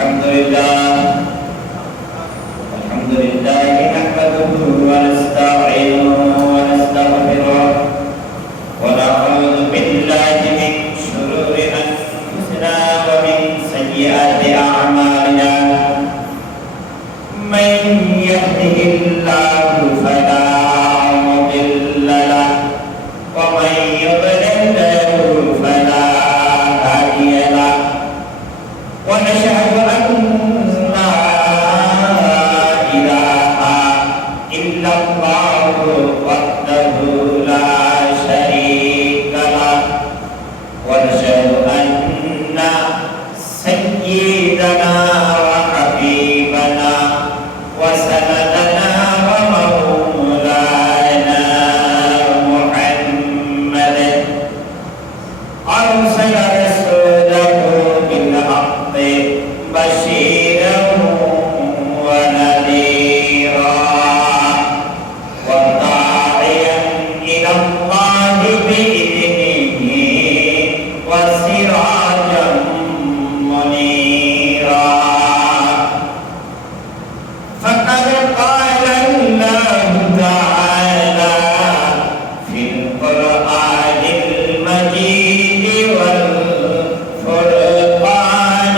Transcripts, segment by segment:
الحمد لله نحمده ونستعينه ونستغفره ونعوذ بالله من شرور أنفسنا ومن سيئات أعمالنا من يهده الله فلا مضل له ومن يضلل فلا هادي له ونشهد أن لا إله إلا الله وحده لا شريك له ونشهد أن سيدنا وحبيبنا وسندنا ومولانا محمد أرسل رسوله بالحق بشيرا ونذيرا وداعيا إلى الله بإذنه وسراجا منيرا فقد قال الله تعالى في القرآن المجيد والفرقان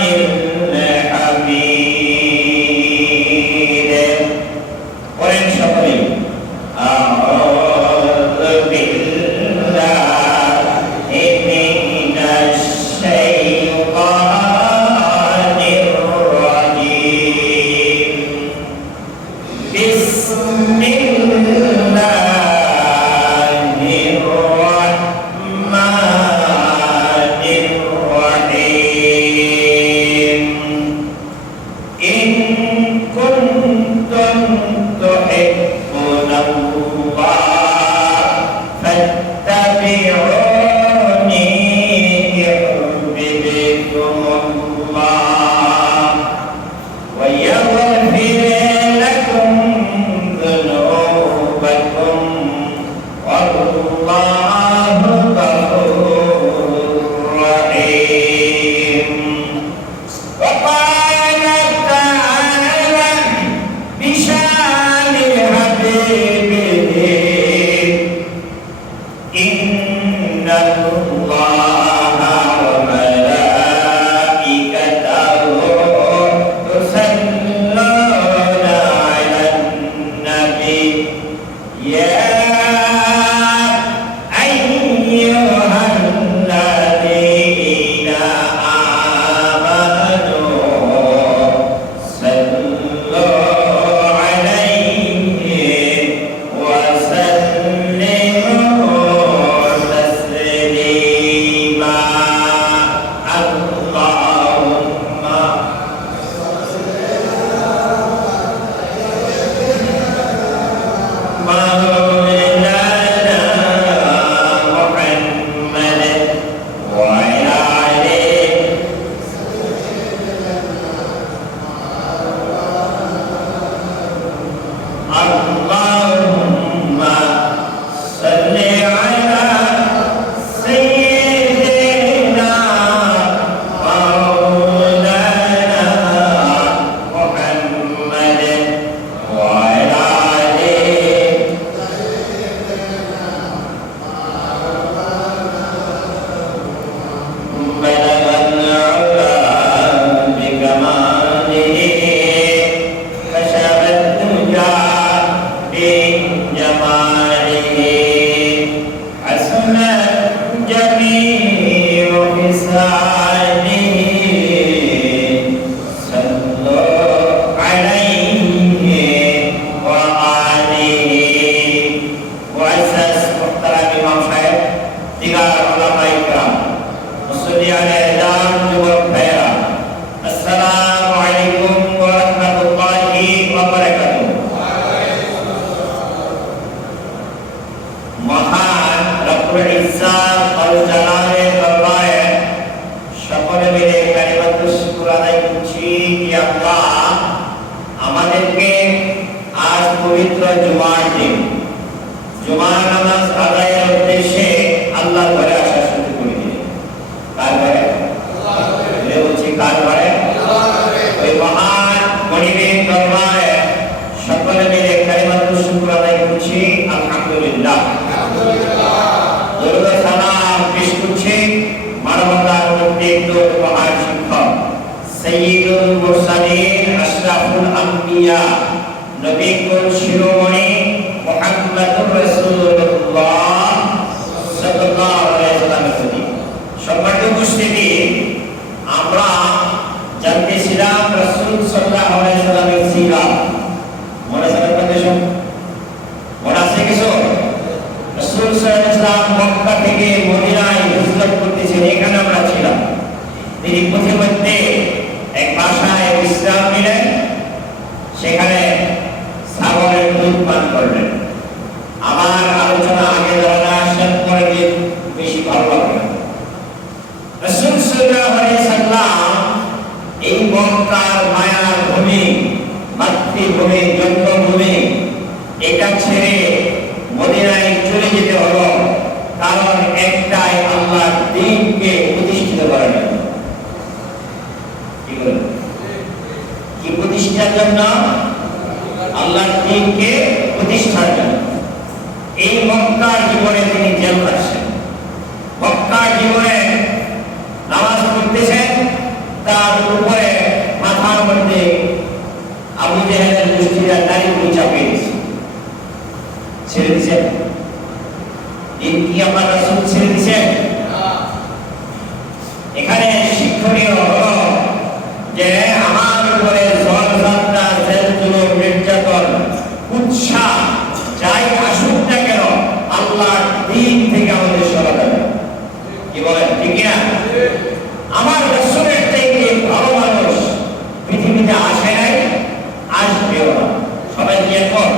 الحميد وإن شكري أعوذ بالله من الشيطان الرجيم بسم الله الرحمن الرحيم إن كنتم تحبون الله فاتبعوني يحببكم الله ويغفر لكم ذنوبكم والله غفور رحيم وقال تعالى بشان حبيبه إن الله وملائكته يصلون على النبي يا أيها الذين آمنوا صلوا عليه وسلموا تسليما اللهم مولانا محمد وعلى آله اللهم صل على سيدنا مولانا محمد وعلى آله بلغ العلا بكماله كشف الدجى بجماله حسنت جميع خصاله صلوا عليه وآله وعزز محترم إمام صاحب tiga ulama ikram musalli alaihi juga khaira. Assalamualaikum warahmatullahi wabarakatuh. মহান রব্বুল ইজ্জাত ওয়াল জালালের দরবারে সকলে মিলে কালিমাতুশ শুকর আদায় করছি যে আল্লাহ আমাদেরকে আজ পবিত্র জুমার দিন জুমার নামাজ আদায়ের উদ্দেশ্যে আল্লাহর ঘরে আসার সুযোগ করে দিলেন। কার ঘরে? আল্লাহর ঘরে। বলছি কার ঘরে? আল্লাহর ঘরে। প্রিয় মহান শিক্ষক সাইয়্যিদুল মুরসালিন আশরাফুল আম্বিয়া নবী কুল শিরোমণি মুহাম্মদুর রাসূলুল্লাহ সাল্লাল্লাহু আলাইহি ওয়াসাল্লামের প্রতি সম্মানিত উপস্থিতি, আমরা জানতেছিলাম রাসূল সাল্লাল্লাহু আলাইহি ওয়াসাল্লামের সিরাত। মনে আছে আপনাদের সব? মনে আছে কিছু? রাসূল সাল্লাল্লাহু আলাইহি ওয়াসাল্লাম মক্কা থেকে মদিনায় হিজরত করতেছেন, এখানে আমরা ছিলাম। তিনি পথিমধ্যে এক বাসায় বিশ্রাম নিলেন, সেখানে ছাগলের দুধ পান করলেন। আমার আলোচনা আগে ধরা শেষ করে দিয়ে বেশি ভালো লাগবে। রাসূল সাল্লাল্লাহু আলাইহি ওয়াসাল্লাম এই মক্কার মায়ার ভূমি, মাতৃভূমি, জন্মভূমি, এটা ছেড়ে মদিনায় চলে যেতে হলো, কারণ একটাই, আল্লাহর দ্বীনকে প্রতিষ্ঠিত করার জন্য। কি প্রতিষ্ঠার জন্য? আল্লাহর দ্বীনকে প্রতিষ্ঠার জন্য। এই মক্কার জীবনে তিনি জেল কাটছেন, মক্কার জীবনে নামাজ পড়তেছেন, তার উপরে মাথার মধ্যে আবু জেহেলের দুষ্টিরা দাড়ি চাপিয়ে দিয়েছে। ছেড়ে দিয়েছেন? দিন কি আমার রাসূল ছেড়ে দিয়েছেন? এখানে শিক্ষণীয় হলো যে আমার উপরে জলযাত্রা, জেল-জুলুম, নির্যাতন, কুৎসা যাই আসুক না কেন, আল্লাহর দ্বীন থেকে আমাদের সরাতে হবে। কি বলেন, ঠিক না? আমার রাসূলের থেকে ভালো মানুষ পৃথিবীতে আসে নাই, আসবেও না। সবাই কি একমত?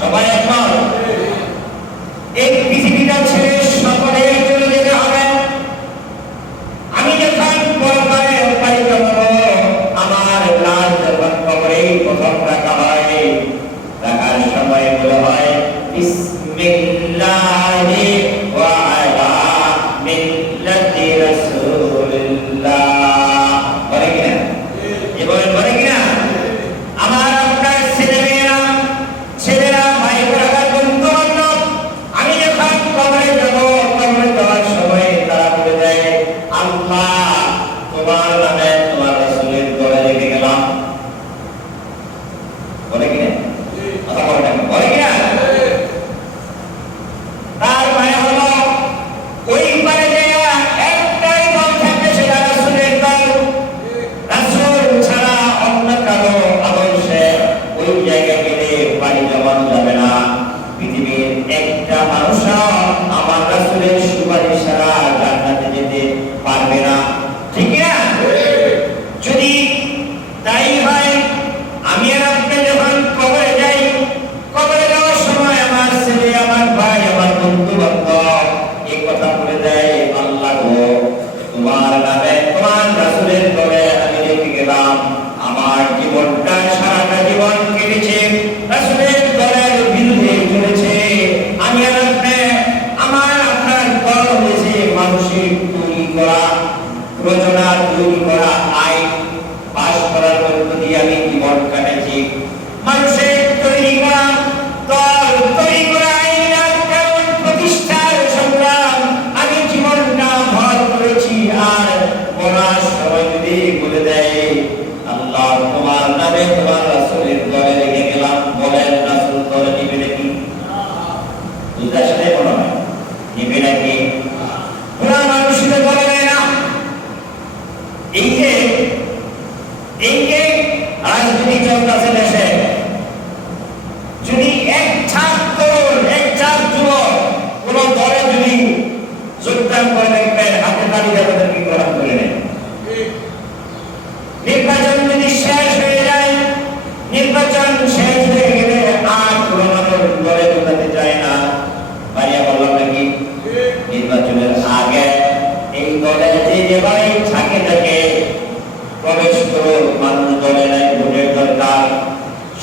সবাই একমত? এই পৃথিবীটা ছেড়ে সকলে চলে যেতে হবে। আমি যখন পরকালে উৎপাদিত হব, আমার লাশ যখন কবরেই প্রথম রাখা হয়, রাখার সময় বলা হয় বিসমিল্লাহি ওয়া আলা মিল্লাতি রাসূলিল্লাহ। বলে কিনা? এবারে বলে কিনা? আমার আপনার ছেলেরা ভাই বোনেরা, বন্ধু বান্ধব, আমি যখন কবরে যাব, কবরে যাওয়ার সময় তারা বলে দেয়, আল্লাহ তোমার নামে তোমার রাসূলের গলায় রেখে গেলাম। বলে কিনা? কথা বলে না? বলে কিনা? তার মানে হলো ওই পারে যাওয়া একটাই দল থাকবে, সেটা রাসূলের দল। রাসূল ছাড়া অন্য কারো আদর্শে ওই জায়গায় গেলে পাড়ি জমানো যাবে না। পৃথিবীর একটা মানুষও আমার রাসূলের সুপারিশ ছাড়া জান্নাতে যেতে পারবে না, ঠিক না? যদি তাই হয়, আমি আর আপনি যখন কবরে যাই, কবরে যাওয়ার সময় আমার ছেলে, আমার ভাই, আমার বন্ধু বান্ধব এই কথা বলে দেয়, আল্লাহ গো তোমার নামে তোমার রাসূলের দলে আমি রেখে গেলাম। আমার জীবনটা সারাটা জীবন কেটেছে রাসূলের দলের বিরুদ্ধে চলেছে। আমি আর আপনি, আমার আপনার দল হয়েছে মানুষের তৈরি করা, রচনা তৈরি করা, আইন পাশ করার মধ্য দিয়ে আমি জীবন কাটাচ্ছি। মানুষের তৈরি করা দল, তৈরি করা আইন আর কানুন প্রতিষ্ঠার সংগ্রাম আমি জীবনটা ভর করেছি। আর মরার সময় যদি বলে দেয়, আল্লাহ তোমার নামে তোমার রাসূলের দলে রেখে গেলাম, বলেন রাসূল দলে নিবে নাকি? বুঝতে আসলে মনে হয় নিবে নাকি? পুরা মানুষের দলে নেয় না। এই যে রাজনীতি চলতেছে দেশে, যদি এক ছাত্র, এক যুবক কোন দলে যদি যোগদান করে, দেখবেন হাতে তালি দিয়ে তাদেরকে গ্রহণ করে নেয়। নির্বাচন যদি শেষ হয়ে যায়, নির্বাচন শেষ হয়ে গেলে আর কোন মানুষ দলে যোগাতে চায় না। ভাইয়া বললাম নাকি? নির্বাচনের আগে এই দলে যে ভাই থাকে প্রবেশ করো, মানুষ দলে নাই, ভোটের দরকার।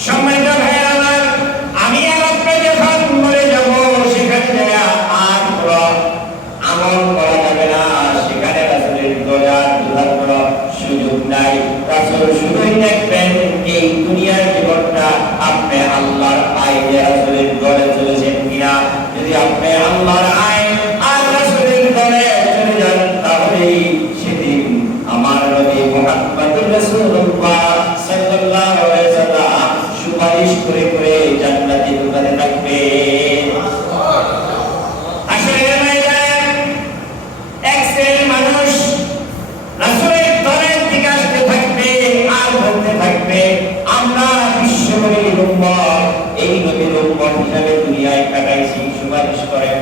সম্মানিত ভাইয়া আমার, আমি আর আপনি যখন মরে যাব, সেখানে যারা আর আমল করা যাবে না, সেখানে রাসূলের দলে আর যোগার করার সুযোগ নাই। রাসূল শুধুই দেখবেন এই দুনিয়ার জীবনটা আপনি আল্লাহর আইনে রাসূলের দলে চলেছেন কিনা। যদি আপনি আল্লাহর আইন আর রাসূলের দলে চলে যান, তাহলেই সেদিন থাকবে আমরা বিশ্বনবীর উম্মত, এই নবীর উম্মত হিসাবে দুনিয়ায় কাটাইছি, সুপারিশ করেন।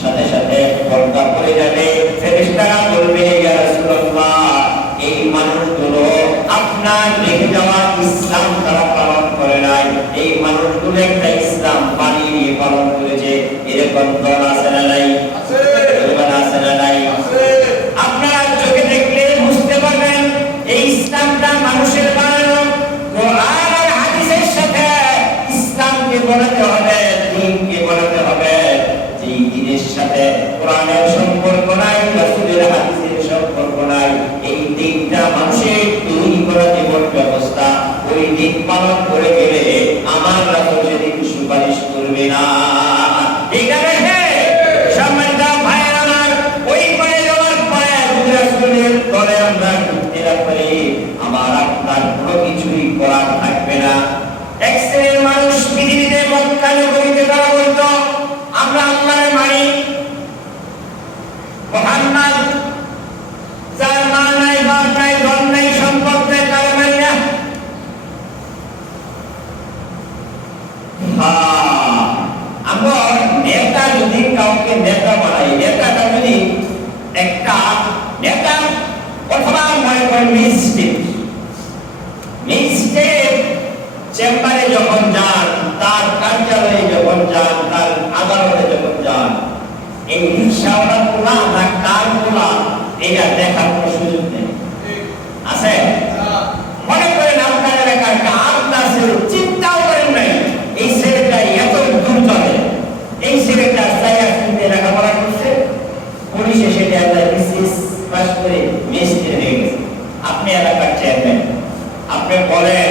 সাথে সাথে পর্দা পড়ে যাবে, ফেরেশতারা বলবে ইয়া রাসূলুল্লাহ, এই মানুষগুলো আপনার রেখে যাওয়া ইসলাম তারা পালন করে নাই, এই মানুষগুলো একটা ইসলাম বানিয়ে নিয়ে পালন করেছে, এরকম দল আছে না নাই? আছে না নাই? আপনারা চোখে দেখলে বুঝতে পারবেন এই ইসলামটা মানুষের বানানো। কোরআন আর হাদিসের সাথে ইসলামকে বলাতে হবে, দ্বীনকে বলাতে হবে। যেই দ্বীনের সাথে কোরআনের সম্পর্ক নাই, রাসূলের হাদিসের সম্পর্ক নাই, এই দ্বীনটা মানুষের তৈরি করা জীবন ব্যবস্থা, ওই দ্বীন পালন করে গেলে আমার রাসূল সেদিন সুপারিশ করবে না। ঠিক আছে? সম্মানিত ভাইয়েরা আমার, ওই পরে যাওয়ার পরে রাসূলের দলে আমরা ঢুকতে না পারি, আমার আপনার কোনো কিছুই করার থাকবে না। এক শ্রেণীর মানুষ পৃথিবীতে মক্কা নগরীতে তারা বলতো আমরা আল্লাহর মানি, মুহাম্মদ যার মা নাই, বাপ নাই, ধন নাই, সম্পদ নাই, তারা মানি না। আমরা নেতা যদি কাউকে নেতা বানাই, নেতাটা যদি একটা নেতা অথবা মনে করেন মিনিস্ট্রেট চেম্বারে যখন যান, তার কার্যালয়ে যখন যান, তার আদালতে যখন যান, এই রিক্সাওয়ালা গুলা না কার গুলা এটা দেখার কোনো সুযোগ নেই। আছে? মনে করেন আপনার এলাকার আপনার চিন্তাও করেন নাই এই ছেলেটা এত দূর চলে, এই ছেলেটা লেখাপড়া করছে, পুলিশে সেটা বিসিএস পাস করে মিনিস্ট্রি হয়ে গেছে। আপনি এলাকার চেয়ারম্যান, আপনি বলেন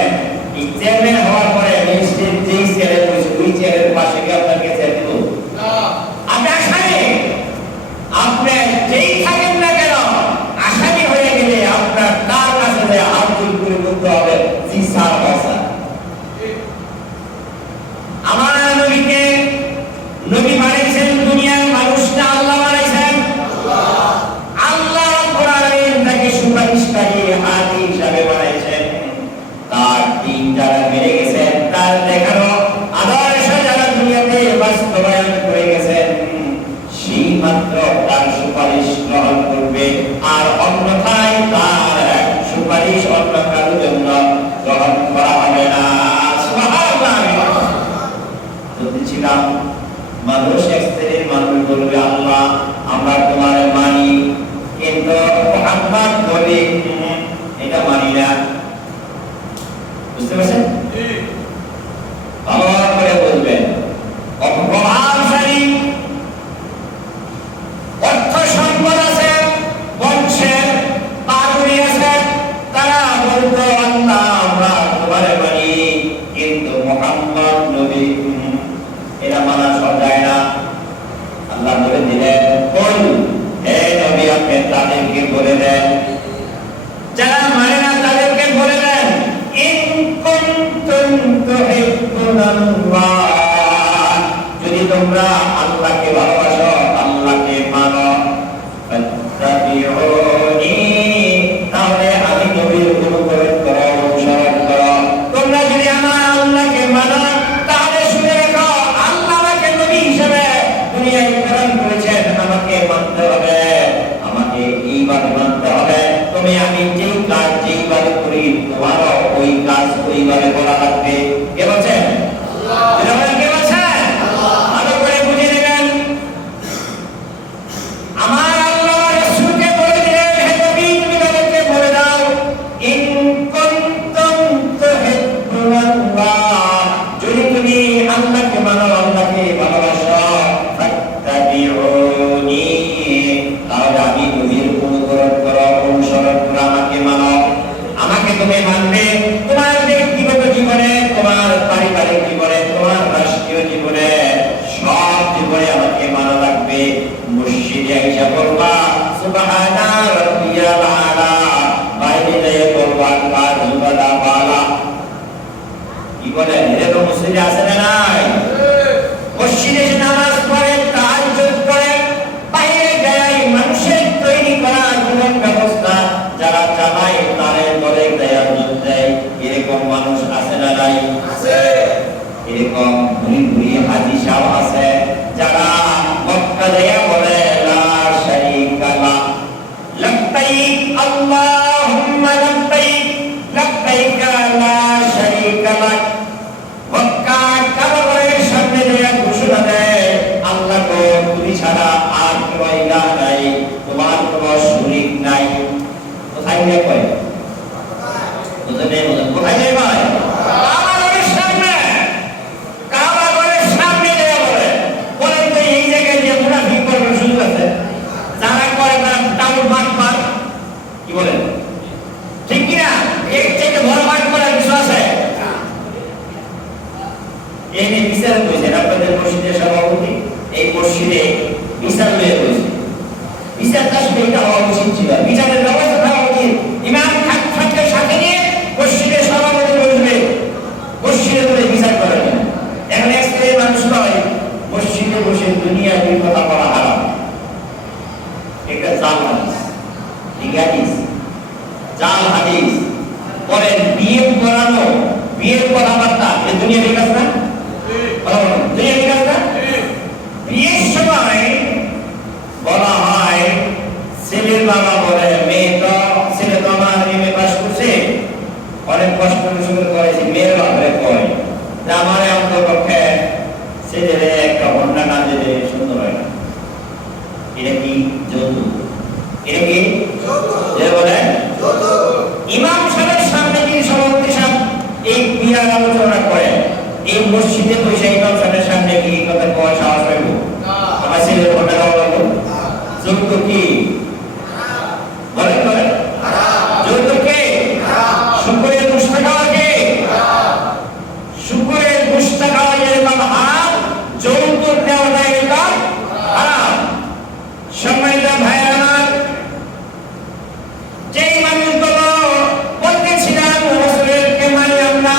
এই চেয়ারম্যান হওয়ার পরে মিনিস্ট্রির যেই চেয়ারে বসে ওই চেয়ারের পাশে গিয়ে আপনাকে চেয়ার দিব? আপনি আসামি, আপনি যেই থাকেন না কেন আসামি হয়ে গেলে আপনার তার কাছে হাত করে বলতে হবে জি স্যার বা স্যার। আমার নবীকে নবী বানিয়েছেন দুনিয়ার মানুষটা আল্লাহ বানিয়েছেন, আল্লাহ রাব্বুল আলামিন তাকে সুপারিশকারী হাদি হিসাবে বানিয়েছেন। তার দিন যারা মেরে গেছেন, তার দেখানো আদর্শ যারা দুনিয়াতে বাস্তবায়ন করে গেছেন, সেই মাত্র তার সুপারিশ গ্রহণ করবে, আর অন্যথায় তার সুপারিশ অন্য কারোর জন্য গ্রহণ করা হবে না। সুবহানাল্লাহ। বলছিলাম মানুষ এক শ্রেণীর মানুষ বলবে আল্লাহ আমরা তোমার মানি, কিন্তু মুহাম্মদ বলে এটা মানি না। বুঝতে পারছেন? ভালো করে বলবেন। অপ্রভাবশালী অর্থ সম্পদ আছে, বংশের পাগুড়ি আছে, তারা বলতো আল্লাহ আমরা তোমার মানি, কিন্তু মুহাম্মদ নবী এরা মানা সব যায় না। আল্লাহ বলে দিলেন কোন হে নবী আপনি তাদেরকে বলে দেন, যারা মানে না তাদেরকে বলে দেন ইন কুনতুম তুহিব্বুনাল্লাহ, যদি তোমরা আল্লাহকে ভালোবাসো, আল্লাহকে মানো, ফাত্তাবিউনি, তাহলে আমি নবীর অনুসরণ করো, অনুসরণ করো। তোমরা যদি আমার আল্লাহকে মানো তাহলে শুনে রাখো আল্লাহ আমাকে নবী হিসেবে দুনিয়ায় প্রেরণ করেছেন, আমাকে মানতে হবে, আমাকে এইভাবে মানতে হবে। তুমি আমি যেই কাজ যেইভাবে করি তোমারও ওই কাজ ওইভাবে করা লাগবে। কে বলছেন? আল্লাহ। কে বলছেন? ভালো করে বুঝে নেবেন। আমার আল্লাহ রাসূলকে বলে দিলেন হে নবী তুমি তাদেরকে বলে দাও ইন কুনতুম তুহিব্বুনাল্লাহ, যদি তুমি আল্লাহকে মানো, আল্লাহকে ভালোবাসো, ফাত্তাবিউনি, তাহলে আমি নবীর অনুসরণ করো, অনুসরণ করো, আমাকে মানো। আমাকে তুমি মানবে তোমার ব্যক্তিগত জীবনে, তোমার পারিবারিক জীবনে, তোমার রাষ্ট্রীয় জীবনে, সব জীবনে আমাকে মানা লাগবে। মসজিদে আইসা বলবা সুবহানা রাব্বিয়াল আলা, বাইরে যেয়ে বলবা আল্লাহ সুবহানা ওয়ালা। কি বলেন? এরকম মসজিদে আছে না নাই? মসজিদে নামাজ পড়ে, তাহাজ্জুদ করে, বাইরে যায় মানুষের তৈরি করা জীবন ব্যবস্থা যারা চালায় তাদের দলে দেয়, দেয় মানুষ আছে না নাই? এরকম ভুরি ভুরি হাজি সাহেব আছে যারা মক্কা যাইয়া বলে লা শারীকা লাহ, লব্বাইক আল্লাহুম্মা লব্বাইক, লব্বাইক লা শারীকা লাক। মক্কা কাবারের সামনে যাইয়া ঘোষণা দেয়, আল্লাহ গো তুমি ছাড়া আর কেউ ইলাহ নাই, তোমার কোনো শরীক নাই। কোথায় গিয়ে কয়? কোথায় যাই ভাই? কাবারের সামনে, কাবারের সামনে যাইয়া বলে। বলেন তো এই জায়গায় যে মুনাফিক করার সুযোগ আছে? যারা করে তারা টাউন মাঠ পার, কি বলেন? ঠিক কিনা? এক থেকে বড় মাঠ করার কিছু আছে? এই নিয়ে বিচার হয়েছে আপনাদের মসজিদের সভাপতি, এই মসজিদে বিচার হয়ে রয়েছে। বিচারটা আসলে এটা হওয়া উচিত ছিল, বিচারের ব্যবস্থা থাকা উচিত। ইমাম খানকে সাথে নিয়ে মসজিদের সভাপতি বসবে, মসজিদে বলে বিচার করা যায়। এখন এক শ্রেণীর মানুষ নয়, মসজিদে বসে দুনিয়া দুই কথা বলা হারাম। এটা জাল হাদিস, ঠিক হাদিস, জাল হাদিস। বলেন বিয়ে করানো, বিয়ের কথাবার্তা এ দুনিয়া ঠিক আছে না? দুনিয়া ঠিক আছে না? বিয়ের সময় বলা হয়, ছেলের বাবা বলে মেয়ে তো, ছেলে তো আমার এমএ পাস করছে, অনেক কষ্ট করেছি, মেয়ের বাপরে কয় যে আমার অন্তপক্ষে ছেলের একটা হন্ডা না দিলে সুন্দর হয় না। এটা কি যৌতুক? এটা কি বলে? ইমাম সাহেবের সামনে যিনি সভাপতি সাহেব এই বিয়ার আলোচনা করেন, এই মসজিদে বসে ইমাম সাহেবের সামনে কি কথা কওয়ার সাহস পাইব? আমার ছেলের হন্ডা দেওয়া লাগলো। যৌতুক কি? বলেন বলেন, যৌতুক কে? শুকরের গোশত খাওয়া কে? শুকরের গোশত খাওয়া যেরকম হারাম, যৌতুক দেওয়াটা এরকম হারাম। সম্মানিত ভাইরা আমার, যেই মানুষগুলো বলতেছিলাম রাসূলকে মানি আমরা,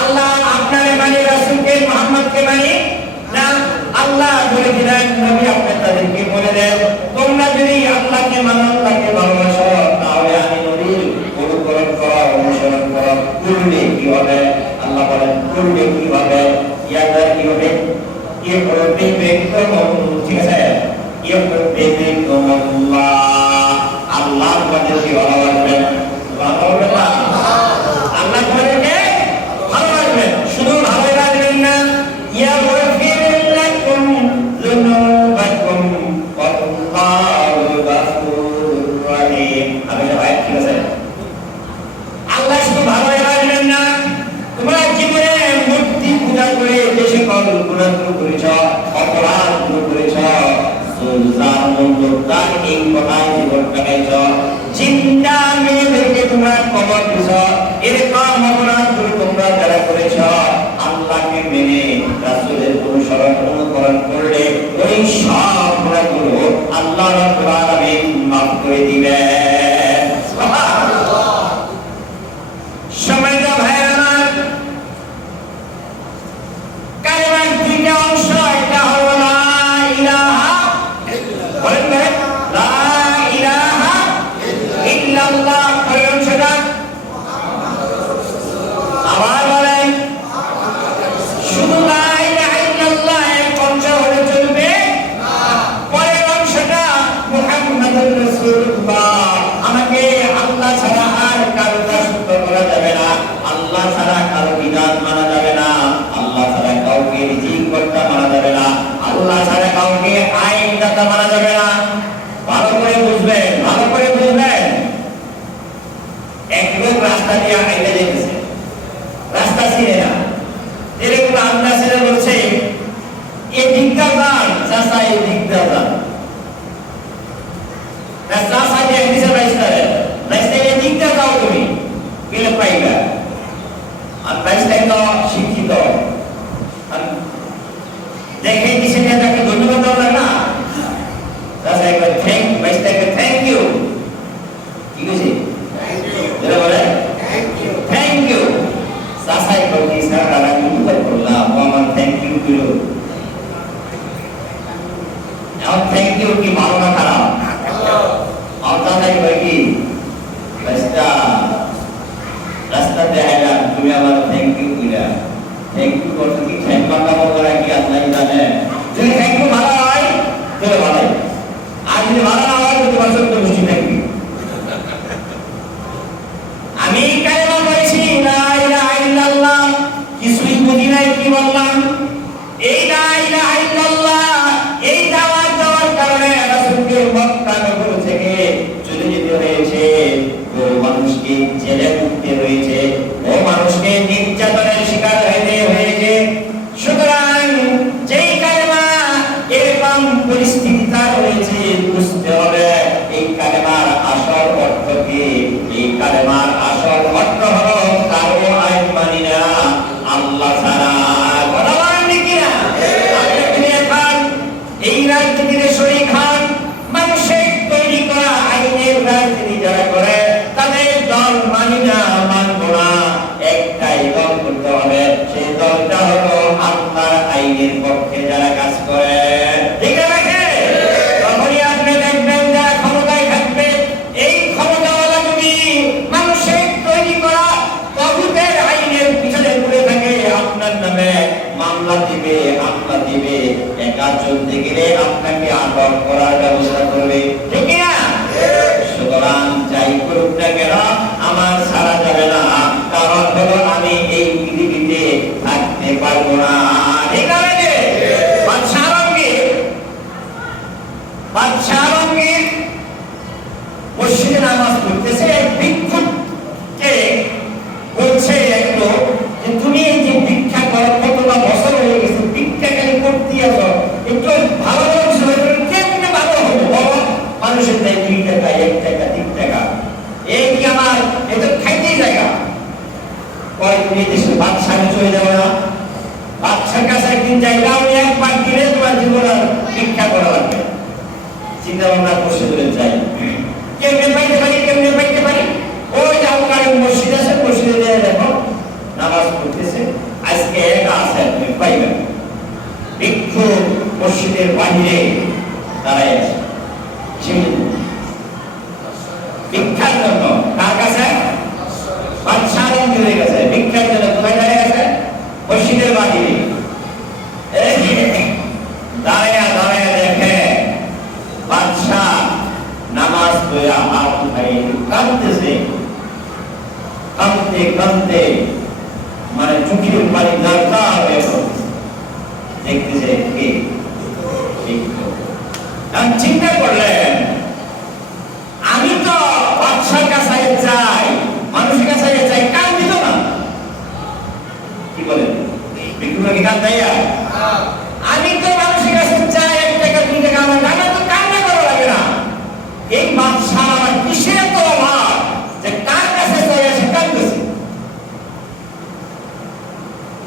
আল্লাহ আপনারে মানি, রাসূলকে মুহাম্মদকে মানি না, আল্লাহ বলে দিলেন নবী আপনি তাদেরকে বলে দেন, তোমরা যদি আল্লাহকে মানো, আল্লাহকে ভালোবাসো, তাহলে আমি নবীর অনুকরণ করো, অনুসরণ করো। করলে কি হবে? আল্লাহ বলেন করলে কি হবে? ইয়াদা কি হবে? ইয়ে করবে বেকম, ঠিক আছে? ইয়ে করবে বেকম আল্লাহ, আল্লাহ তোমাদেরকে ভালোবাসবেন। সুবহানাল্লাহ, আল্লাহ তোমাদেরকে ভালোবাসবেন। শুধু ভালোবাসবেন না, ইয়া ওয়াফির লাকুম যুনুবাকুম ওয়াল্লাহু গফুরুর রহিম। আমি ভাই ঠিক আছে? আল্লাহ শুধু ভালোবাসবেন না, তোমরা জীবনে মূর্তি পূজা করে দেশে গুনাহগুলো করেছ, অপরাধগুলো করেছ, সুলতান মন্ডলতার এই কথায় জীবন কাটাইছ, চিন্তা মেয়েদেরকে তোমরা কবর দিছ, এরকম অপরাধগুলো তোমরা যারা করেছ, আল্লাহকে মেনে রাসূলের অনুসরণ অনুকরণ করলে ওই সব গুনাহগুলো আল্লাহ রাব্বুল আলামিন মাফ করে দিবেন। সুবহানাল্লাহ। সম্মানিত ভাইরা আমার, কালেমার দুইটা অংশ, একটা হলো লা ইলাহা ইল্লাল্লাহ, বলেন লা ইলাহা ইল্লাল্লাহ, ওই অংশটা আবার বলেন শুধু লা ইলাহা ইল্লাল্লাহ এক অংশ হলে চলবে না, পরের অংশটা মুহাম্মাদুর রাসূলুল্লাহ, আমাকে আল্লাহ ছাড়া আর কারো দাসত্ব করা যাবে না, আল্লাহ ছাড়া কারো বিধান মানা যাবে না, আল্লাহ ছাড়া কাউকে রিজিক কর্তা মানা যাবে না, আল্লাহ ছাড়া কাউকে আইনদাতা মানা যাবে না। ভালো করে বুঝবেন, ভালো করে বুঝবেন। এক লোক রাস্তা দিয়ে হাইটে যেতেছে, রাস্তা চিনে না, এরকম আমরা ছেলে বলছে এই দিকটা যান চাষা, এই দিকটা যান, চাষা দিয়ে দিছে রাস্তায়, রাস্তায় এই দিকটা যাও তুমি গেলে পাইবা। আর রাস্তায় তো শিক্ষিত দেখে দিছে, তাকে ধন্যবাদ দেওয়া লাগে না, চাষা একবার থ্যাংক ইউ, কি কইছে? বলে থ্যাংক ইউ, চাষা একবার কি স্যার আমি উপকার করলাম, আমার থ্যাংক ইউ দিল। এখন থ্যাংক ইউ কি ভালো না খারাপ? আমার চাষা একবার কি রাস্তা তুমি আমার থ্যাংক ইউ কইরা থ্যাংক ইউ করতে কি থ্যাংক বানাবো করা কি আল্লাহ জানে। যদি থ্যাংক ইউ ভালো হয় তাহলে ভালো, আর যদি ভালো না হয় তো তোমার সত্য খুশি থাকবি। আমি কালেমা পড়েছি লা ইলাহা ইল্লাল্লাহ, কিছুই বুঝি নাই কি বললাম। এই লা ইলাহা ইল্লাল্লাহ এই দাওয়াত দেওয়ার কারণে রাসূলকে মক্কা নগর থেকে চলে যেতে হয়েছে, ও মানুষকে জেলে উঠতে হয়েছে, ও মানুষকে নির্যাতনের শিকার হতে হয়েছে। সুতরাং যেই কালেমা এরকম পরিস্থিতি তার হয়েছে, বুঝতে হবে এই কালেমার আসল অর্থ কি। এই কালেমার আসল অর্থ হলো কারো আইন মানি না আল্লাহ ছাড়া। কথা বলেন কি না? আপনি এখন এই রাজনীতিতে শরীক হন, মানুষের তৈরি করা আইনের রাজনীতি যারা করে তাদের দল মানি না, মানব না। একটাই দল করতে হবে, সেই দলটা হলো আল্লাহর আইনের পক্ষে যারা কাজ করে। ঠিক আছে? তখনই আপনি দেখবেন যারা ক্ষমতায় থাকবে, এই ক্ষমতাওয়ালা যদি মানুষের তৈরি করা তগুতের আইনের পিছনে পড়ে থাকে, আপনার নামে মামলা দিবে, হামলা দিবে, একা চলতে গেলে আপনাকে আটক করার ব্যবস্থা করবে। ঠিক না? সুতরাং যাই করুক না কেন আমার ছাড়া যাবে না, কারণ হলো আমি এই পৃথিবীতে থাকতে পারবো না। ঠিক আছে? বাদশাহ আলমগীর মসজিদে নামাজ পড়তেছে, ভিক্ষুককে বলছে একটু যে তুমি এই যে ভিক্ষা করো কতটা বছর হয়ে গেছে, ভিক্ষা খালি করতে আছো, একটু ভালো মানুষ হয়ে কেমনে ভালো হবো বলো? মানুষের দেয় 2 টাকা 1 টাকা 3 টাকা, এই কি আমার এত খাইতেই জায়গা? কয় তুমি দেশের বাদশাহে চলে যাবে না? বাদশার কাছে একদিন যাইবা, উনি একবার দিলে তোমার জীবন ভিক্ষা করা লাগবে। চিন্তা ভাবনা করছে বলে যাই, কেমনে পাইতে পারি, কেমনে পাইতে পারি? ওই যে আপনার মসজিদ আছে, মসজিদে যেয়ে দেখো নামাজ পড়তেছে, আজকে একা আছে, তুমি পাইবেন। ভিক্ষু মসজিদের বাহিরে দাঁড়ায় আছে ভিক্ষার জন্য। কার কাছে? বাদশাহ আলমগীরের কাছে ভিক্ষার জন্য। কোথায় দাঁড়িয়ে আছে? মসজিদের বাহিরে দাঁড়ায় দাঁড়ায় দেখে বাদশাহ নামাজ পড়া হাত উঠাই কাঁদতেছে, কাঁদতে কাঁদতে মানে চোখের পানি দাঁড়া হয়ে পড়ছে। দেখতেছে কে? চিন্তা করলেন আমি তো বাদশার কাছে যাই, মানুষের কাছে যাই, কান দিত না। কি বলেন? ভিক্ষুকে কান দেয়? আমি তো মানুষের কাছে যাই, 1 টাকা 2 টাকা আমার টাকা তো কান্না করা লাগে না। এই বাদশা আমার কিসের তো অভাব যে কার কাছে যাই আসে কাঁদতেছে?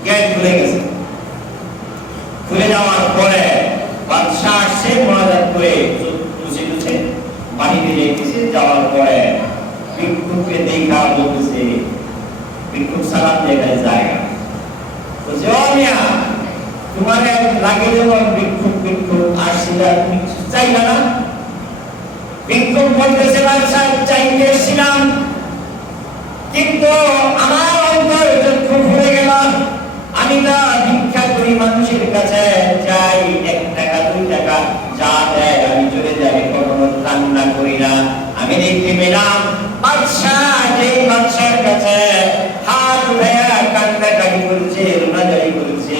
জ্ঞান খুলে গেছে। খুলে যাওয়ার পরে বাদশা আসছে, মোনাজাত করে তুলসী তুলছে বাহিরে যেতেছে। যাওয়ার পরে ভিক্ষুককে দেখা বলতেছে, ভিক্ষুক সালাম দেখায় জায়গা বলছে, ও মিয়া তোমার লাগে যেমন ভিক্ষুক ভিক্ষুক আসছিল, তুমি চাইলা না? ভিক্ষুক বলতেছে, বাদশা চাইতে এসেছিলাম, কিন্তু আমার অন্তর চক্ষু খুলে গেল। আমি তো ভিক্ষা করি মানুষের কাছে, যাই 1 টাকা 2 টাকা যা দেয় আমি চলে যাই, কখনো কান্না করি না। আমি দেখতে পেলাম বাদশাহ যেই বাদশার কাছে হাত উঠাইয়া কান্নাকাটি করছে, রোনাজারি করছে,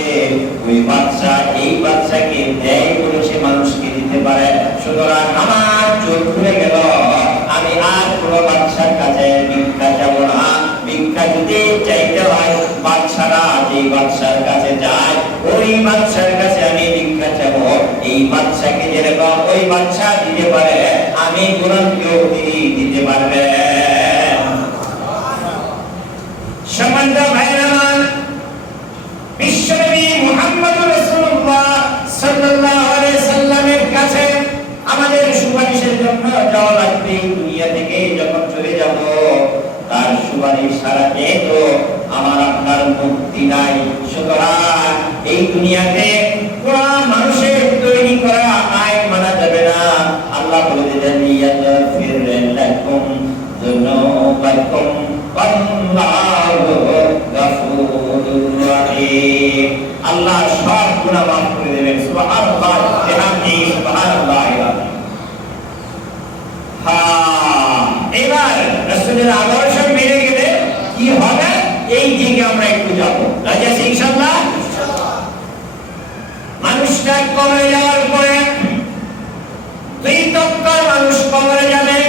ওই বাদশাহ এই বাদশাকে দেয় বলেছে মানুষকে দিতে পারে। সুতরাং আমার চোখ খুলে গেল, আমি আর কোনো বাদশার কাছে ভিক্ষা যাব না। ভিক্ষা যদি চাইতে হয় বাদশারা যেই বাদশার কাছে যায়, ওই বাদশার কাছে আমি ভিক্ষা চাব। এই বাদশাকে যেরকম ওই বাদশা দিতে পারে, আমি গোলামকেও তিনি দিতে পারবে। সম্মানিত ভাইরা আমার, বিশ্বনবী মুহাম্মদুর রাসূলুল্লাহ সাল্লাল্লাহু আলাইহি সাল্লামের কাছে আমাদের সুপারিশের জন্য যাওয়া লাগবে। দুনিয়া থেকে যখন চলে যাব, তার সুপারিশ ছাড়া তো আমার আপনার মুক্তি নাই। সুতরাং এই দুনিয়াতে পুরা মানুষের তৈরি করা আইন মানা যাবে না। আল্লাহ বলে দিলেন, ইয়াগফির লাকুম যুনুবাকুম ওয়াল্লাহু রাসূলের আদর্শ মেনে গেলে কি হবে এই দিকে আমরা একটু যাব। রাজি আছি ইনশাআল্লাহ? মানুষটা কবরে যাওয়ার পরে দুই তবকার মানুষ কবরে যাবে।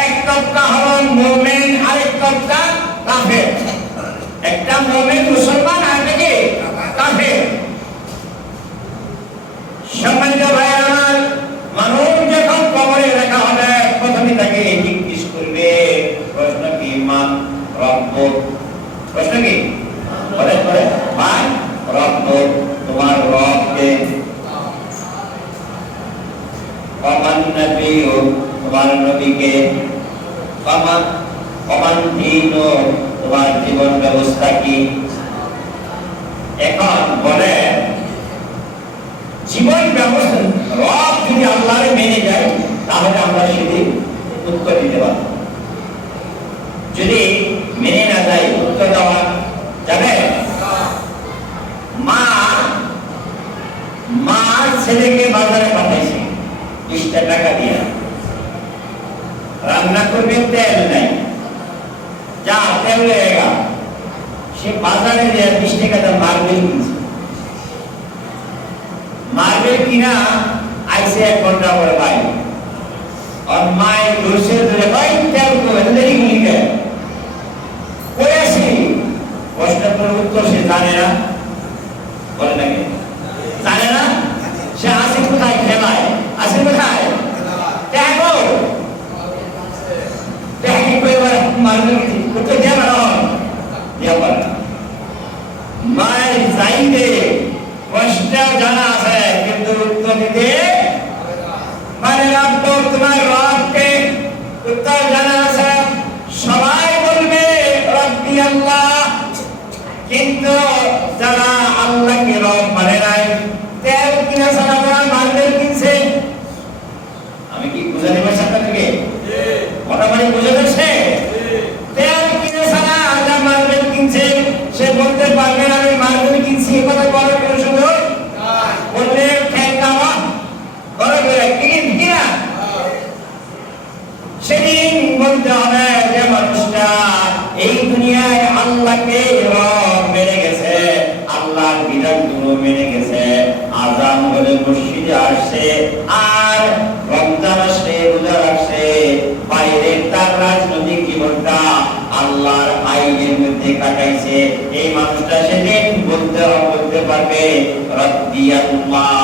এক তবকা হলো মুমিন, আরেক তবকা কাফের। একটা মুমিন মুসলমান আর একটা কাফের। সম্মানিত ভাইরা আমার, মানুষ যখন কবরে রাখা হবে প্রথমে তাকে জিজ্ঞেস করবে প্রশ্ন কি মান রব্বুক। প্রশ্ন কি বলেন বলেন মান রব্বুক, তোমার রব কে? ওমান নবিয়্যুক, তোমার নবী কে? ওমান দীনুক, তোমার জীবন ব্যবস্থা কি? এখন বলে জীবন ব্যবস্থা রব যদি আল্লাহরে মেনে যায় তাহলে আমরা সেদিন উত্তর দিতে পারব। যদি মেনে না যায় উত্তর দেওয়া যাবে? মা ছেলেকে বাজারে পাঠাইছে 20 টাকা দিয়ে, রান্না করবে, তেল নাই, যা তেল লেগা, সে বাজারে দিয়ে 20 টাকা দাম মার্বেল কিনছে। মার্বেল কিনা আইসে 1 ঘন্টা পরে ভাই আর মায়ের দোষে ধরে ভাই তেল করে দেরি গুলিকে কই আসি। প্রশ্নের উত্তর সে জানে না, বলে নাকি জানে না? সে আসে কোথায়? খেলায়। আসে কোথায়? দেখো দেখি কইবার মার্বেল উত্তর দেয়া না, দেয়া পারে না। মায়ের চাইতে কষ্ট জানা আছে কিন্তু উত্তর দিতে মানে রব্ব, তোমার রবকে উত্তর জানা আছে। সবাই বলবে রব্বি আল্লাহ, কিন্তু যারা আল্লাহকে রব মানে নাই, তেল কিনা ছাড়া তারা মার্বেল কিনছে। আমি কি বুঝাতে পারছি আপনাদেরকে? মোটামুটি বুঝে যাচ্ছে? তেল কিনা ছাড়া যা মার্বেল কিনছে সে বলতে পারবে না আমি মার্বেল কিনছি, এ কথা বলার কোনো সুযোগ বললে ঠেকাওয়া বড় করে কিনা সেদিন বলতে হবে যে মানুষটা এই দুনিয়ায় আল্লাহকে রব মেনে গেছে, আল্লাহর বিধানগুলো মেনে গেছে, আযান হলে মসজিদে আসছে, আর রমজান আসলে রোজা রাখছে, বাইরে তার রাজনৈতিক জীবনটা আল্লাহর আইনের মধ্যে কাটাইছে। এই মানুষটা সেদিন বলতে পারবে রব্বি আল্লাহ।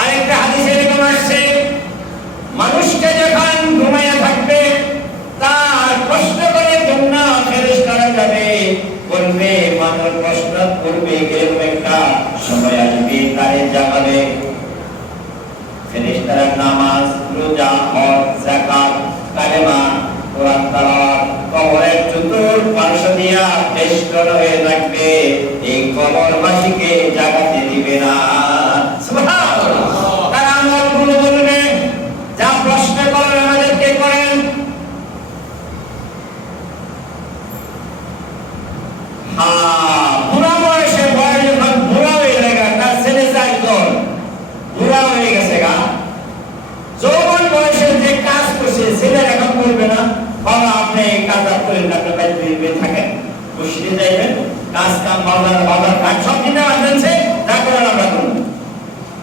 আরেকটা হাদিসে এরকম আসছে, মানুষটা যখন ঘুমাইয়া থাকবে তার প্রশ্ন করে জন্য ফেরেশতারা যাবে, বলবে মানুষ প্রশ্ন করবে, এরকম একটা সময় আসবে তারে জাগাবে। ফেরেশতারা নামাজ, রোজা, হজ, যাকাত, কালেমা, কোরআন তেলাওয়াত কবরের চতুর্পার্শ্ব দিয়া বেষ্টন হয়ে থাকবে, এই কবরবাসীকে জাগাতে দিবে না। সুবহানাল্লাহ। তারা আমলগুলো বলবে, যা প্রশ্ন করেন আমাদেরকে করেন। বুড়া বয়সে বয়স যখন বুড়া হয়ে গেছে, তার ছেলে 4 জন বুড়া হয়ে গেছে গা, যৌবন বয়সে যে কাজ করছে ছেলে এখন করবে না, বাবা আপনি এই কাজ করেন না, আপনি বাইরে থাকেন, মসজিদে যাইবেন, কাজ কাম বাজার কাজ সব দিনে আসছে, যা করেন আমরা করুন।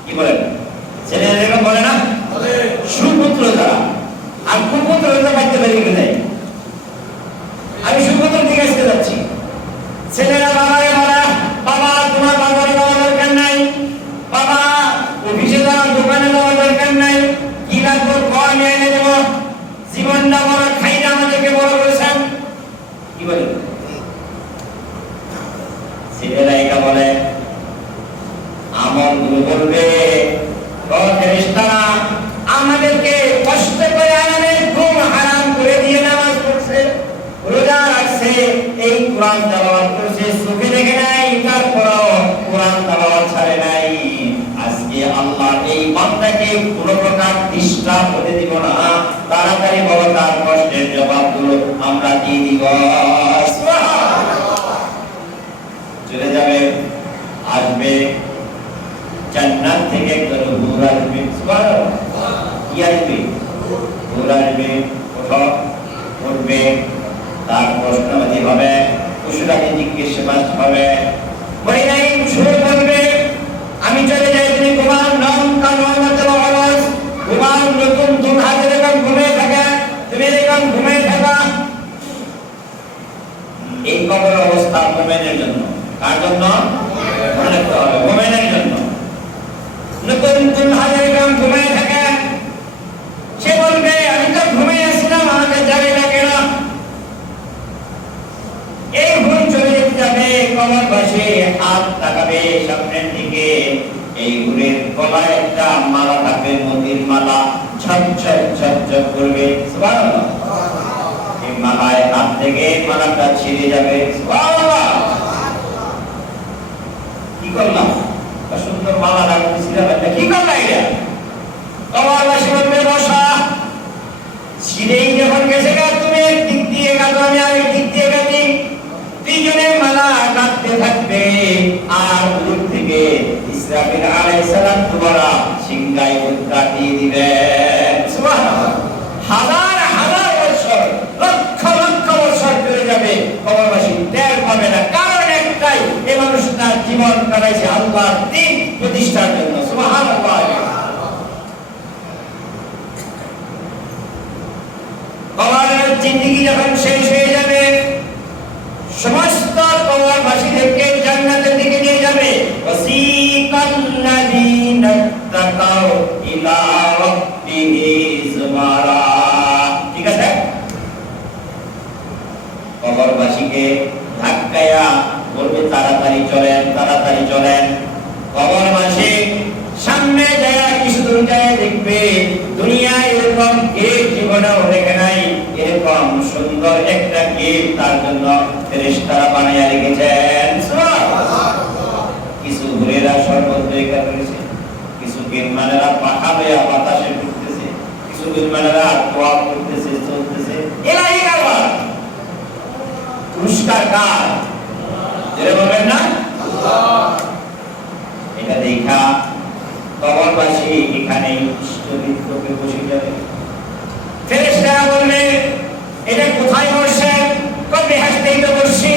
কি বলেন? ছেলে এরকম বলে না? সুপুত্র যারা আর কুপুত্র বাইতে বেরিয়ে যায়। আমি সুপুত্র দিকে আসতে যাচ্ছি, ছেলেরা বাবারে বলা, বাবা তোমার বাজারে যাওয়ার দরকার নাই, বাবা অফিসে যাওয়ার দোকানে যাওয়ার দরকার নাই, কি লাগবে খাওয়া নিয়ে এনে দেবো, জীবনটা বড় খাইলে আমাদেরকে বড় করেছেন। কি বলে? ছেলেরা এটা বলে। আমলগুলো বলবে ফেরেশতারা আমাদেরকে কষ্ট করে আমাদের ঘুম হারাম করে দিয়ে নামাজ পড়ছে, রোজা রাখছে, এই কোরআন তেলাওয়াত করছে, চোখে দেখে নাই, তারপরও কোরআন তেলাওয়াত ছাড়ে নাই। আজকে আল্লাহ এই বান্দাকে কোনো প্রকার ডিস্টার্ব হতে দিব না, তাড়াতাড়ি বলো তার কষ্টের জবাবগুলো আমরা দিয়ে দিব। চলে যাবে, আসবে জান্নাত থেকে একজন হুর আসবে। সুবহানাল্লাহ। কি আসবে? হুর আসবে, সেবা হবে। মহিলাই সুর বলবে আমি চলে যাই, তুমি ঘুমাও, নম কানন অলস ঘুমাও, নতুন দুলহা যেরকম ঘুমিয়ে থাকে তুমি এরকম ঘুমিয়ে থাকা। এই কবর অবস্থা মোমেনের জন্য। কার জন্য? মনে রাখতে হবে, মোমেনের জন্য। নতুন দুলহা যেরকম ঘুমিয়ে থাকে সে বলবে আমি তো ঘুমিয়ে আসছিলাম, আমাকে জাগে না কেন? এই ভুল চলে যেতে যাবে, কবরবাসী হাত তাকাবে সামনের দিকে, এই ঘুরের গলায় একটা মালা থাকবে, মতির মালা, ঝকঝক ঝকঝক করবে, সুবহানাল্লাহ। এই মালায় হাত থেকে মালাটা ছিঁড়ে যাবে, সুবহানাল্লাহ। কি করলাম? সুন্দর মালা রাখতে ছিলাম, কি করলাম এটা? কবরবাসী বলবে বসা। ছিঁড়েই যখন গেছে গা, তুমি এক দিক দিয়ে গাছো, আমি আরেক দিক দিয়ে গাছি, দুইজনের মালা কাটতে থাকবে। আর দূর থেকে ইসরাফিল আলাইহিস সালাম দুবারা সিংহায় কাটিয়ে দিবেন, সুবহানাল্লাহ। হাজার হাজার বছর, লক্ষ লক্ষ বছর চলে যাবে, কবরবাসী টের পাবে না। কারণ একটাই, এই মানুষটা জীবন কাটাইছে আল্লাহর দ্বীন প্রতিষ্ঠার জন্য, সুবহানাল্লাহ। কবরের জিন্দেগি যখন শেষ হয়ে যাবে, সমস্ত কবরবাসীদেরকে জান্নাতের দিকে নিয়ে যাবে। ওয়াসিকাল্লাযীনা তাকাউ ইলা রাব্বিহি যুমারা। ঠিক আছে, কবরবাসীকে ধাক্কায়া বলবে তাড়াতাড়ি চলেন, তাড়াতাড়ি চলেন। কবরবাসী সামনে যায়, কিছু দূর যায়, দেখবে দুনিয়ায় এরকম গেট জীবনেও দেখে নাই, এরকম সুন্দর একটা গেট তার জন্য ফেরেশতারা বানাইয়া রেখেছেন, সুবহানাল্লাহ। কিছু ঘুরেরা শরবত তৈরি করেছে, কিছু গিরমানেরা পাখা লইয়া বাতাসে ঘুরতেছে, কিছু গিরমানেরা দোয়া করতেছে, চলতেছে। ইলাহি কারবার, পুরস্কার কার? যেটা বলবেন না আল্লাহ। এটা দেখা কবরবাসী এখানে স্থগিত করে বসে যাবে। ফেরেশতারা বলবে এটা কোথায় বসছেন? কবে বেহেশতেই তো বসছি।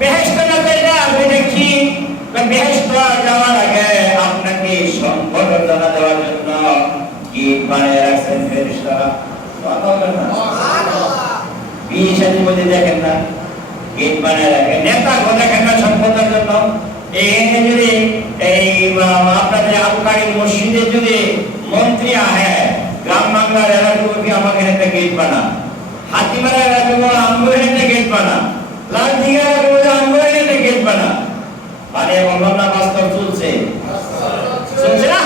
বেহেশত না পেলে আপনি দেখি, বেহেশত যাওয়ার আগে আপনাকে সম্বর্ধনা দেওয়ার জন্য গেট বানিয়ে রাখছেন ফেরেশতারা, সুবহানাল্লাহ। বিয়ে শাদীর মধ্যে দেখেন না গেট বানিয়ে রাখেন, নেতা গো দেখেন না সম্পদের জন্য। এখানে যদি এই আপনাদের আবকারী মসজিদে যদি মন্ত্রী আহে, গ্রাম বাংলার এলাকাগুলোকে আমাকে একটা গেট বানা, হাতিমারা এলাকাগুলো আমগো একটা গেট বানা, লালদিঘা এলাকাগুলো আমগো একটা গেট বানা। মানে অন্যান্য বাস্তব চলছে, চলছে না?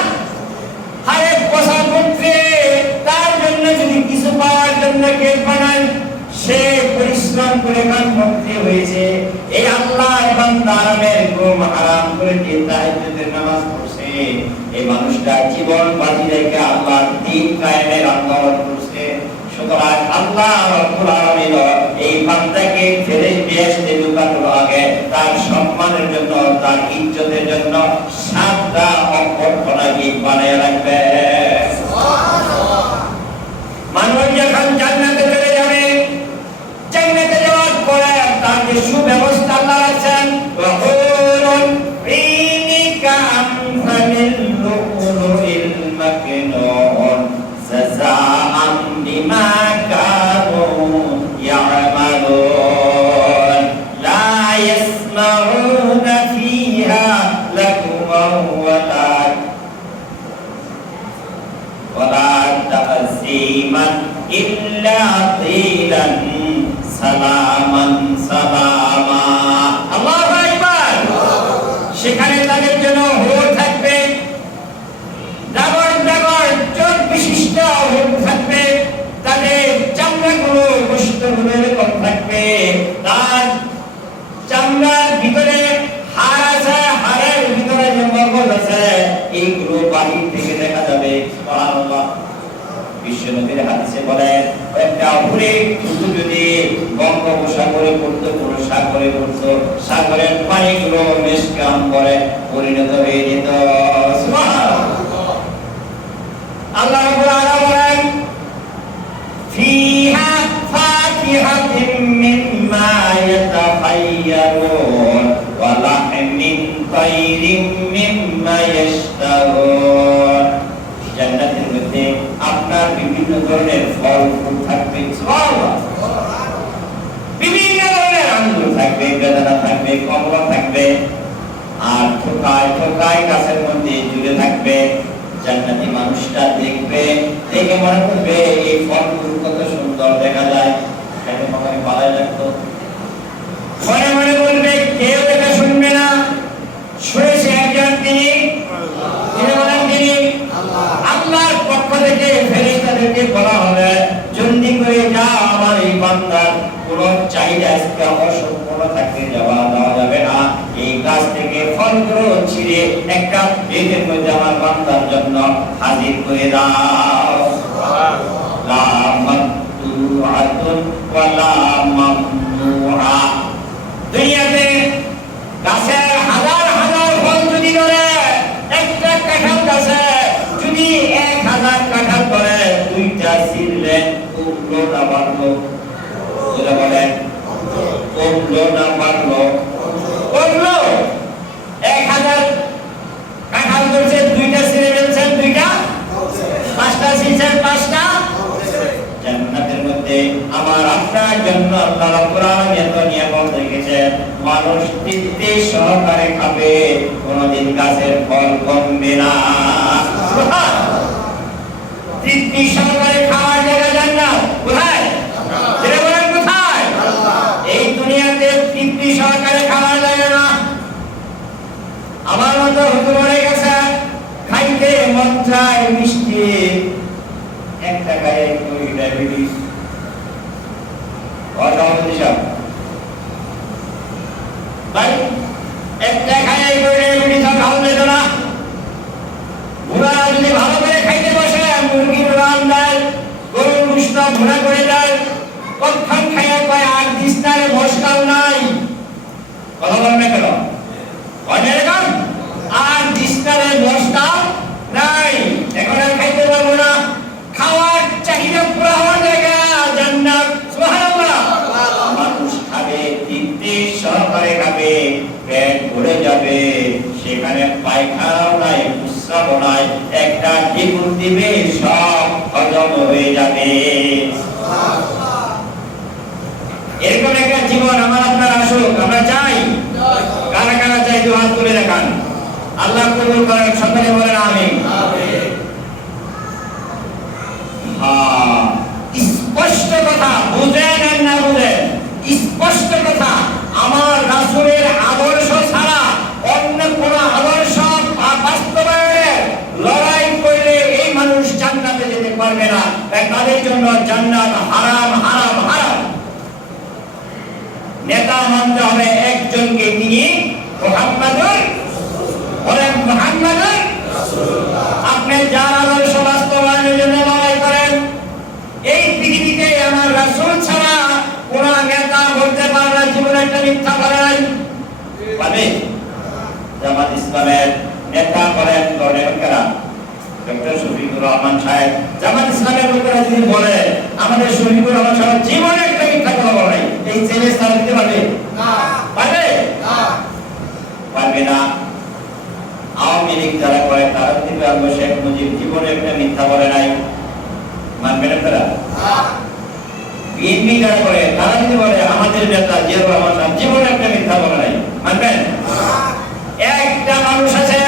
হারে পোষা মন্ত্রী তার জন্য যদি কিছু পাওয়ার জন্য গেট বানায়, সে পরিশ্রম করে কান মন্ত্রী হয়েছে, এই আল্লাহর বান্দা আরামের ঘুম হারাম করে দিয়ে তাহাজ্জুদের নামাজ পড়ছে, এই মানুষটা জীবন বাজি রেখে আল্লাহর দ্বীন কায়েমের আন্দোলন করছে। সুতরাং আল্লাহ রাব্বুল আলামিন এই বান্দাকে ফেরেশতাদের ঢোকানোর আগে তার সম্মানের জন্য, তার ইজ্জতের জন্য 7টা অভ্যর্থনা গীত বানিয়ে রাখবে, সুবহানাল্লাহ। মানুষ যখন জান্নাতে চলে যাবে, জান্নাতে যাওয়ার পরে তার যে সুব্যবস্থা আল্লাহ রাখছেন, ওয়াহুরুন ঈনিকা আমসালিল লুউলুইল মাকনুন জাযাআন বিমা কানু ইয়ামালুন লা ইয়াসমাউনা ফিহা লাগুওয়ান ওয়ালা তা'সীমান ইল্লা কিলান সালামান সালামা। আল্লাহু আকবার। সেখানে তাদের জন্য হুর থাকবে, ডাবর ডাবর চোখ বিশিষ্ট হুর থাকবে, তাদের চামড়াগুলো গোশতগুলো এরকম থাকবে, তার চামড়ার ভিতরে হাড় আছে, হাড়ের ভিতরে যে মগজ আছে, এইগুলো বাহির থেকে দেখা যাবে, সুবহানাল্লাহ। বিশ্বনবীর হাদিসে বলেন, একটা হুরে শুধু যদি বঙ্গোপসাগরে পড়তো, কোন সাগরে পড়তো, সাগরের পানিগুলো মিশকে অম্বরে পরিণত হয়ে যেত, সুবহানাল্লাহ। আল্লাহ রাব্বুল আলামিন বলেন, ফিহা ফাকিহাতুম মিম্মা ধরনের ফল ফুল থাকবে, সুবহানাল্লাহ। বিভিন্ন ধরনের আঙ্গুর থাকবে, বেদানা থাকবে, কমলা থাকবে, আর ঠোকায় ঠোকায় গাছের মধ্যে ঝুলে থাকবে। জান্নাতি মানুষটা দেখবে, দেখে মনে করবে এই ফলগুলো কত সুন্দর দেখা যায়, এটা মনে ভালো লাগতো। মনে মনে বলবে কেউ এটা শুনবে না, শুনেছে একজন, তিনি বলেন তিনি আল্লাহর পক্ষ থেকে ফেরেশতাদেরকে বলা হবে, জলদি করে যাও, আমার এই বান্দার কোন চাহিদা আজকে অসম্পূর্ণ থাকতে দেওয়া যাবে না, এই গাছ থেকে ফলগুলো ছিঁড়ে একটা প্লেটের মধ্যে আমার বান্দার জন্য হাজির করে দাও। লা মাকতুআতুন ওয়া লা মামনুআ। দুনিয়াতে গাছের হাজার হাজার ফল যদি ধরে, একটা কাঁঠাল গাছে যদি 1000 কাঁঠাল ধরে, দুইটা ছিঁড়লে কমলো না বাড়লো? বলেন কমলো না বাড়লো? কমলো। 1000 কাঁঠাল ধরছে, দুইটা ছিঁড়ে ফেলছেন, দুইটা, 5টা ছিঁড়ছেন, 5টা। জান্নাতের মধ্যে আমার আপনার জন্য আল্লাহ রাব্বুল আলামিন এত নিয়ামত রেখেছেন, মানুষ তৃপ্তি সহকারে খাবে, কোনদিন গাছের ফল কমবে না। তৃপ্তি সহকারে খাওয়ার জায়গা জান্নাত কোথায়? যেটা বলেন কোথায়? এই দুনিয়াতে তৃপ্তি সহকারে খাওয়ার জায়গা না। আমার মতো হতে পারে গেছে, খাইতে মন চায় মিষ্টি, একটা গায়ে একটু ডায়াবেটিস, ভাই একটা খায় একটু ডায়াবেটিস, আর ভালো যেত না। বুড়া যদি ভালো করে খাইতে বসে, মুরগির রান দেয়, গরুর গোশত ভুনা করে দেয়, কতক্ষণ খাইয়া পায়, আর বিস্তারে বসতাও নাই। কথা বলবে কেন? এরকম আর বিস্তারে বসতাও নাই, এখন আর খাইতে পারবো না। খাওয়ার চাহিদা পুরো হওয়ার জায়গা জান্নাত, সুবহানাল্লাহ। মানুষ খাবে, তৃপ্তি সহকারে খাবে, পেট ভরে যাবে, সেখানে পায়খানাও নাই, প্রস্রাবও নাই, একটা জীবন দিবে, সব হজম হয়ে যাবে। এরকম একটা জীবন আমার আপনার আসুক, আমরা চাই। কারা কারা চাই? দু হাত তুলে দেখান। আল্লাহ কবুল করেন, সকলে বলেন আমিন। স্পষ্ট কথা, বুঝেন আর না বুঝেন, স্পষ্ট কথা, আমার রাসূলের আদর্শ ছাড়া অন্য কোন আদর্শ বাস্তবায়নের লড়াই করলে এই মানুষ জান্নাতে যেতে পারবে না। তাদের জন্য জান্নাত হারাম, হারাম, হারাম। নেতা মানতে হবে একজনকে, তিনি মুহাম্মাদুর, বলেন মুহাম্মাদুর রাসূলুল্লাহ। আপনি যার আদর্শ বাস্তবায়নের জন্য লড়াই করেন, এই পৃথিবীতে আমার রাসূল ছাড়া কোন নেতা বলতে পারবে না জীবনে একটা মিথ্যা বলে নাই, পাবে? জামাত ইসলামের নেতা বলেন ডক্টর শফিকুর রহমান সাহেব, জামাত ইসলামের লোকেরা যদি বলে আমাদের শফিকুর রহমান সাহেব জীবনে একটা মিথ্যা কথা বলে নাই, এই চ্যালেঞ্জ তারা দিতে পারবে না? পারবে না, পারবে না। আওয়ামী লীগ যারা করে তারা দিতে পারবে শেখ মুজিব জীবনে একটা মিথ্যা বলে নাই, মানবেন আপনারা? বিএনপি যারা করে তারা যদি বলে আমাদের নেতা জিয়াউর রহমান সাহেব জীবনে একটা মিথ্যা বলে নাই, মানবেন? একটা মানুষ আছে,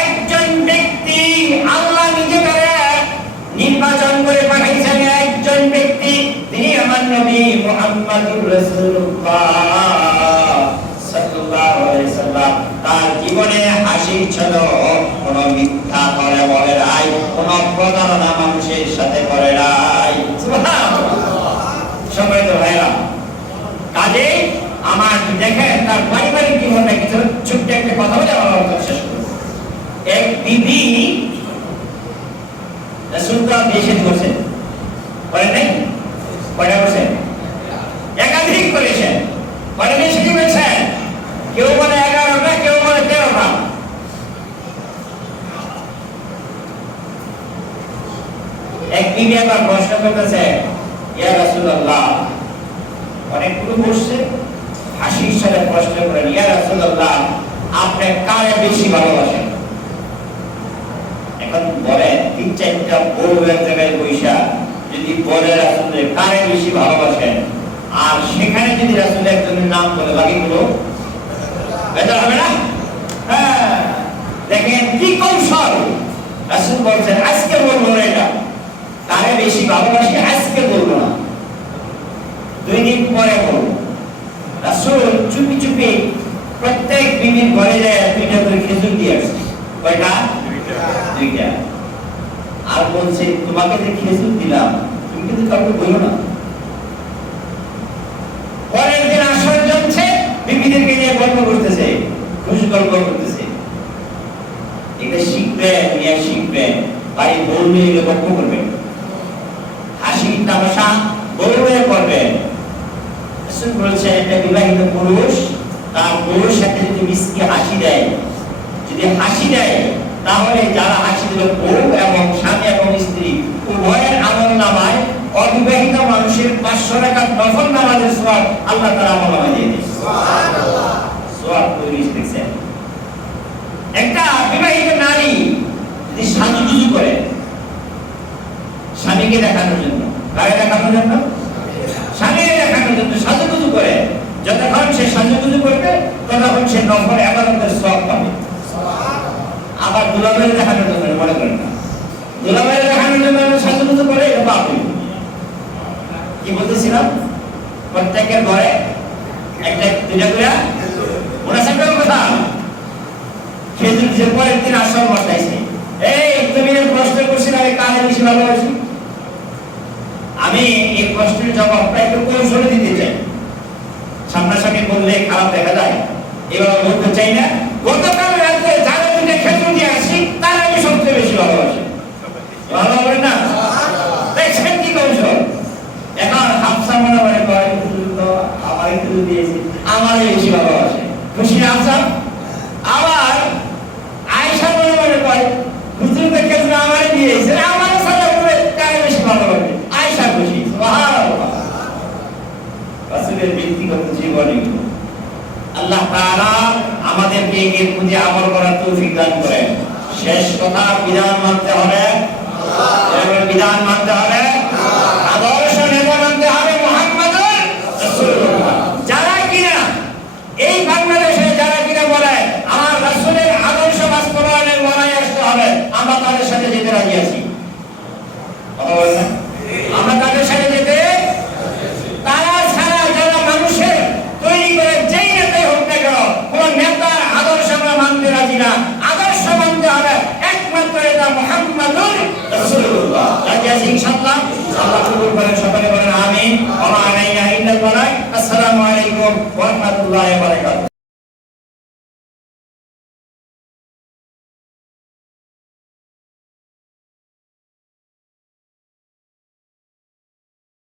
একজন ব্যক্তি আল্লাহ নিজে করে নির্বাচন করে পাঠাইছেন, একজন ব্যক্তি, তিনি আমার নবী মুহাম্মদুর রাসূলুল্লাহ সাল্লাল্লাহু আলাইহি সাল্লাম। তার জীবনে হাসি ছিল, কোন মিথ্যা করে বলে নাই, কোন প্রতারণা মানুষের সাথে করে নাই। সুবহানাল্লাহ। সম্মানিত ভাইরা, কাজে আমার দেখেন তার পারিবারিক জীবনটা কিছু ছোট্ট একটা কথা বলে আমার শেষ করব। এক বিবি রাসূলুল্লাহ দেশে করছেন, বলেন নাই? কয়টা করছেন? একাধিক করেছেন। কয়টা বেশি করেছেন? কেউ বলে 11টা, কেউ বলে 13টা। এক বিবি আবার প্রশ্ন করতেছে, ইয়া রাসূলুল্লাহ, অনেকগুলো বসছে, হাসির সাথে প্রশ্ন করেন, ইয়া রাসূলুল্লাহ, আপনি কারে বেশি ভালোবাসেন? এখন বলেন 3-4টা বউ এক জায়গায় বৈশা যদি বলে রাসূলের কারে বেশি ভালোবাসেন, আর সেখানে যদি রাসূল একজনের নাম বলে বাকিগুলো বেজার হবে না? হ্যাঁ, দেখেন কি কৌশল। রাসূল বলছেন আজকে বলবো না, এটা কারে বেশি ভালোবাসি আজকে বলবো না, 2 দিন পরে বলবো। রাসূল চুপি চুপি প্রত্যেক বিবির ঘরে যায় 2টা করে খেজুর দিয়ে আসছে। কয়টা? 2টা। আর বলছে তোমাকে যে খেজুর দিলাম তুমি কিন্তু কাউকে বলো না। পরের দিন আসর জমছে, বিবিদেরকে নিয়ে গল্প করতেছে, খুশি গল্প করতেছে। এটা শিখবেন, নিয়ে শিখবেন, বাড়ি বউ নিয়ে গল্প করবেন, হাসি তামাশা বউ নিয়ে করবেন। রাসূল বলছে একটা বিবাহিত পুরুষ তার বউর সাথে যদি মিষ্টি হাসি দেয়, যদি হাসি দেয়, তাহলে যারা হাসি দিল বউ এবং স্বামী এবং স্ত্রী উভয়ের আমলনামায় অবিবাহিত মানুষের 500 টাকা নফল নামাজের সওয়াব আল্লাহ তাআলা আমলনামায় দিয়ে দেন। সুবহানাল্লাহ, সওয়াব তৈরি দেখছেন। একটা বিবাহিত নারী যদি সাজুগুজু করে স্বামীকে দেখানোর জন্য, কারে দেখানোর জন্য? স্বামীকে দেখানোর জন্য সাজুগুজু করে, যতক্ষণ সে সাজুগুজু করবে ততক্ষণ সে নফল ইবাদতের সওয়াব পাবে। আবার দুলাভাইয়ের দেখানোর জন্য মনে করেন না, দুলাভাইয়ের দেখানোর জন্য সাজুগুজু করে এটা পাপ হইবে। কি বলতেছিলাম? প্রত্যেকের ঘরে একটা 2টা করে মুনাসাবের কথা। খেজুর যে পরের দিন আসর বসাইছে, এই তুমি এই প্রশ্ন করছিলে আমি কাকে বেশি ভালোবাসি। আমি এই প্রশ্নের জবাবটা একটু কৌশলে দিতে চাই, সামনাসামনি বললে খারাপ দেখা যায়, এবার বলতে চাই না। গতকাল রাতে যারা 2টা খেজুর দিয়ে আসি তারা আমি সবচেয়ে বেশি ভালোবাসি। ভালো হবে না? দেখছেন কি কৌশল। এখন হাফসা মনে মনে করে আমার খেজুর দিয়েছে, আমারই বেশি ভালোবাসে, খুশি না হাফসা? আবার আয়েশা মনে মনে করে হুজুরের খেজুর আমারই দিয়েছে, আমার সাথে করে কারে বেশি ভালোবাসে, আয়েশা খুশি। সুবহানাল্লাহ। রাসূলের ব্যক্তিগত জীবনী আল্লাহ তাআলা আমাদেরকে এর প্রতি আমল করার তৌফিক দান করেন। শেষ কথা, বিধান মানতে হবে আল্লাহ, বিধান মানতে হবে আল্লাহ, আদর্শ নেতা মানতে হবে মুহাম্মদুর রাসূলুল্লাহ। যারা কিনা এই বাংলাদেশে যারা কিনা বলে আমার রাসূলের আদর্শ বাস্তবায়নের লড়াই আসতে হবে, আমরা তাদের সাথে যেতে রাজি আছি। কথা বলেন না? আমরা তাদের সাথে যেতে, তারা ছাড়া যারা মানুষের তৈরি করে যেই নেতাই হোক না কেন, কোন নেতার আদর্শ আমরা মানতে রাজি না। আদর্শ মানতে হবে একমাত্র নেতা মুহাম্মদুর রাসূলুল্লাহ। রাজি আছি ইনশাআল্লাহ? আল্লাহ কবুল করেন, সকলে বলেন আমিন। ওয়া মা আলাইনা ইল্লাল বালাগ। আসসালামু আলাইকুম ওয়া রাহমাতুল্লাহি ওয়া বারাকাতুহু।